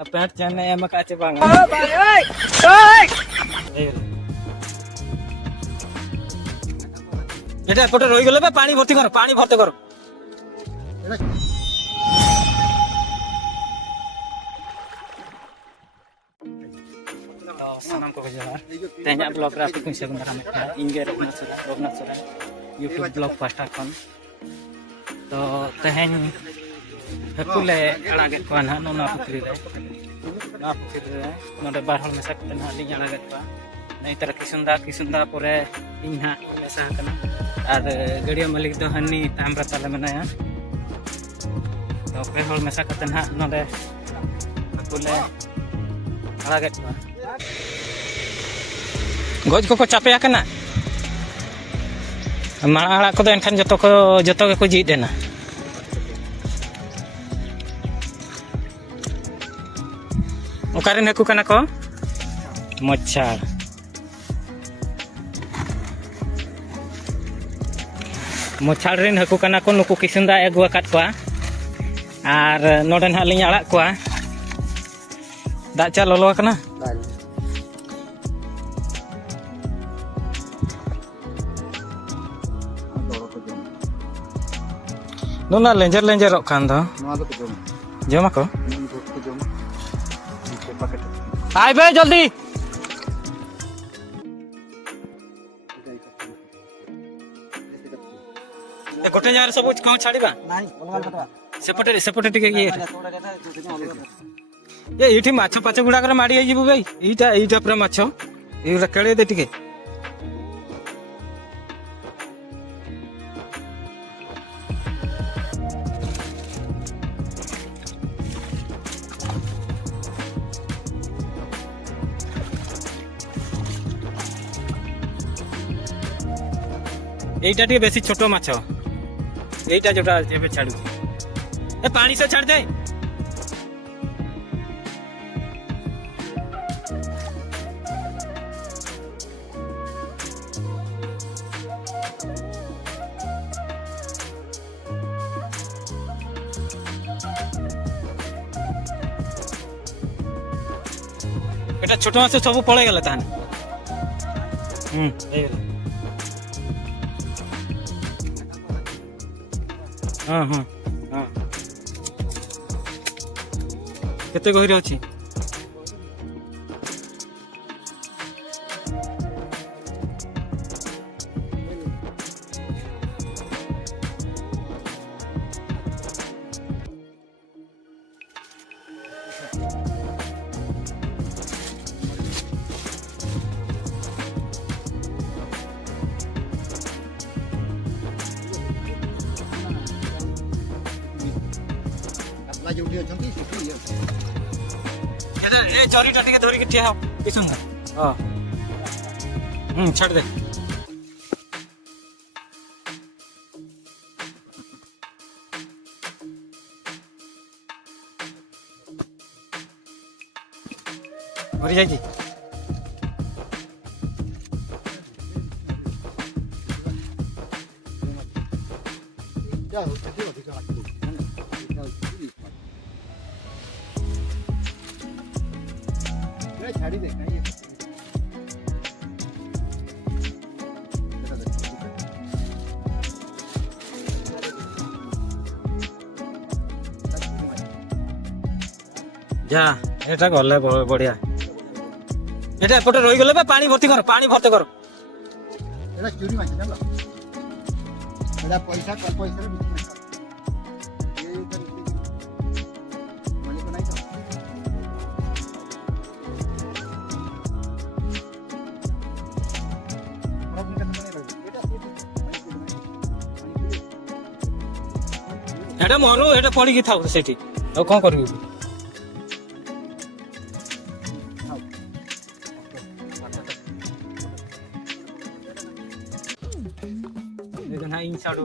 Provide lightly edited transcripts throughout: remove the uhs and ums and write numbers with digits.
Pant चैन M का चे बांग এটা এপটে রই গেলে পানি ভর্তি করো सामान को भेजा तेहना ब्लॉग रे आपको से गुना में इंगे Raghunath Soren YouTube blog first account तो तेहन हकुले अड़ागे को ना नोना पुखरी रे नोडे बारहल में सकते ना लिंग अड़ागे को नहीं तरह किसुंदा परे इन हा ऐसा कना और गड़िया मालिक दो हनी ताम रताले मनाया तो पे होल में सकते ना नोडे हकुले अड़ागे को गज को चापे आकना माड़ा आड़ा को एनखान जतो के को जीत देना ओकारे हकू कना को मोछाड़ रेन हकू कना को नुकू किसुंदा एगु आकाद कोआ और नोडे ना लिंग आड़ा कोआ दा चा ललो कना नोना लेंजर खान दो जमा को आय बे जल्दी गोटे जगह सब कौन छाड़ीबा सेपटे टिके ये इठी माछ पाछ गुडा कर माडी आइ जीबो भाई एटा पूरा माछ एटा केळे दे टिके এইটা টিকে বেশি ছোট মাছ এইটা যেটা এবে ছাড়ু এ পানি সে ছাড় দে এটা ছোট মাছ সব পড়ে গেল তাহলে এই গেল हाँ हाँ हाँ केते गहिर अछि ए चोरी टाटी के धोरी के ठिया हो किसुन हां छाड़ दे मरी जाई जा हो ठीक है छाड़ी दे ये जा एटा गले बढ़िया एटा एपटे रही गले पानी भर्ती करो एटा चोरी माछ जानलो एटा पैसा रे एटा मरो एटा पड़ी की थाउ सेठी अब कोन करबी देखना इन साडू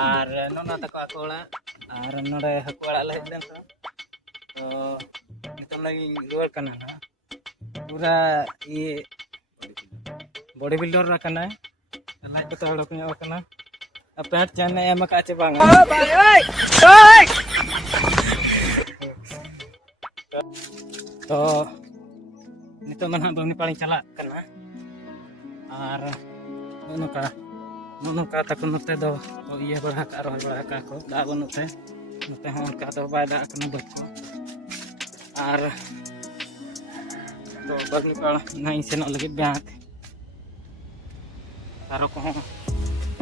और नोना तक आकोला और नोडे हकुवाड़ा ले देन तो नितम लगी रोड कना पूरा ये बॉडी बिल्डर ना कना लाइट तो हड़क ने कना पैंट चैन एम का चे बांग तो नितो मन हाँ बमनी पाड़ी चला करना और नौका तक नोते दो ये बढ़ा का रोह बढ़ा का को दा बनते नोते हों उनका दो बाय दा कना बद को और तो बमनी पाड़ नहीं से लगे ब्याक तारो को हों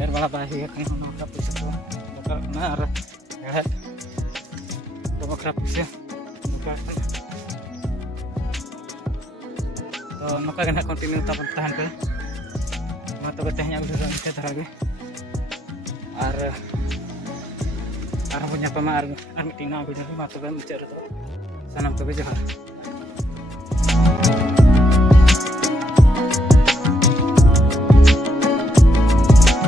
एर बड़ा बाय हुई कना नौका पैसा को नौका ना और हेड तो बकरा पैसा नौका तो नौका के ना कंटिन्यू ताहन पे मा तो तेहኛ वीडियो इनके तरह गे और बो ᱧᱟᱯᱟᱢᱟ और मिटिंग ना वीडियो मा तो मुचाद सानाम तो जोहार।